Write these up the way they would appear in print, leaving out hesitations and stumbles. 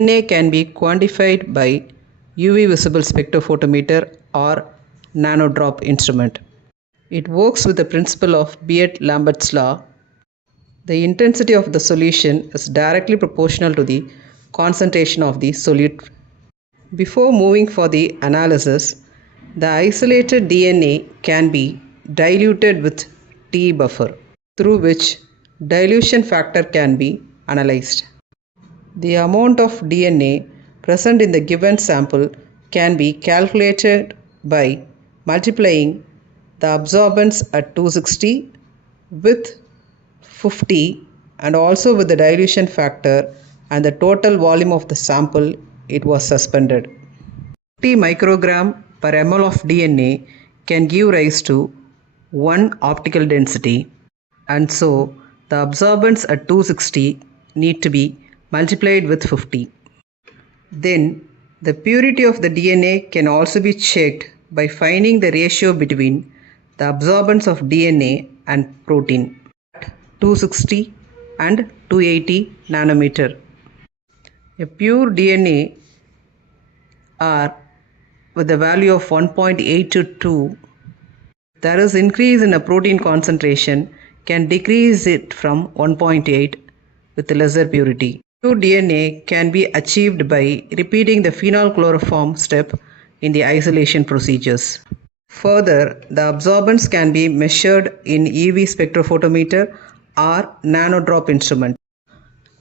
DNA can be quantified by UV visible spectrophotometer or nanodrop instrument. It works with the principle of Beer-Lambert's law. The intensity of the solution is directly proportional to the concentration of the solute. Before moving for the analysis, the isolated DNA can be diluted with T buffer, through which dilution factor can be analyzed. The amount of DNA present in the given sample can be calculated by multiplying the absorbance at 260 with 50 and also with the dilution factor and the total volume of the sample it was suspended. 50 microgram per ml of DNA can give rise to 1 optical density, and so the absorbance at 260 need to be multiplied with 50. Then the purity of the DNA can also be checked by finding the ratio between the absorbance of DNA and protein at 260 and 280 nanometer. A pure DNA are with a value of 1.8 to 2, there is increase in a protein concentration can decrease it from 1.8 with lesser purity. Pure DNA can be achieved by repeating the phenol chloroform step in the isolation procedures. Further, the absorbance can be measured in EV spectrophotometer or nanodrop instrument.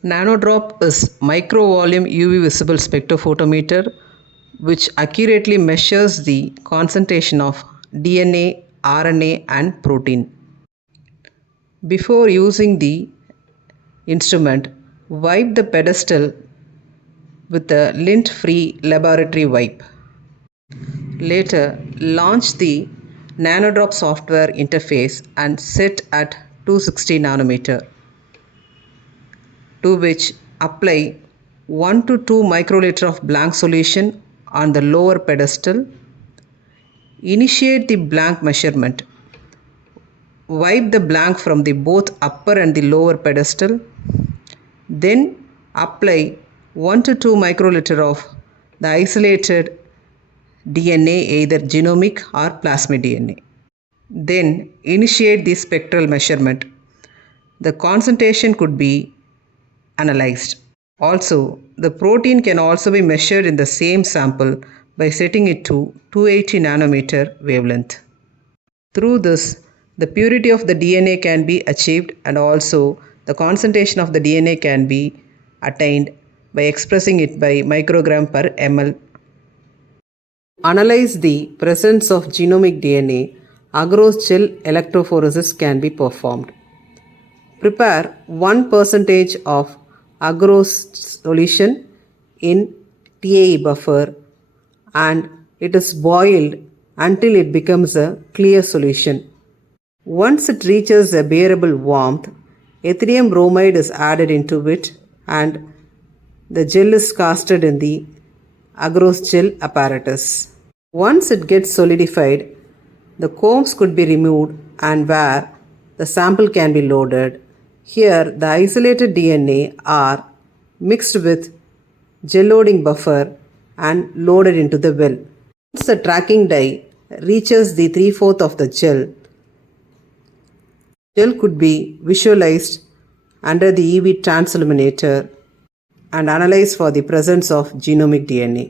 Nanodrop is micro-volume UV visible spectrophotometer which accurately measures the concentration of DNA, RNA and protein. Before using the instrument, wipe the pedestal with a lint-free laboratory wipe. Later, launch the nanodrop software interface and set at 260 nanometer, to which apply 1 to 2 microliter of blank solution on the lower pedestal. Initiate the blank measurement. Wipe the blank from the both upper and the lower pedestal. Then apply 1 to 2 microliter of the isolated DNA, either genomic or plasmid DNA. Then initiate the spectral measurement. The concentration could be analyzed. Also, the protein can also be measured in the same sample by setting it to 280 nanometer wavelength. Through this, the purity of the DNA can be achieved and also the concentration of the DNA can be attained by expressing it by microgram per ml. Analyze the presence of genomic DNA, agarose gel electrophoresis can be performed. Prepare 1% of agarose solution in TAE buffer and it is boiled until it becomes a clear solution. Once it reaches a bearable warmth, etherium bromide is added into it and the gel is casted in the agarose gel apparatus. Once it gets solidified, the combs could be removed and where the sample can be loaded. Here the isolated DNA are mixed with gel loading buffer and loaded into the well. Once the tracking die reaches the 3/4 of the gel could be visualized under the EV transilluminator and analyzed for the presence of genomic DNA.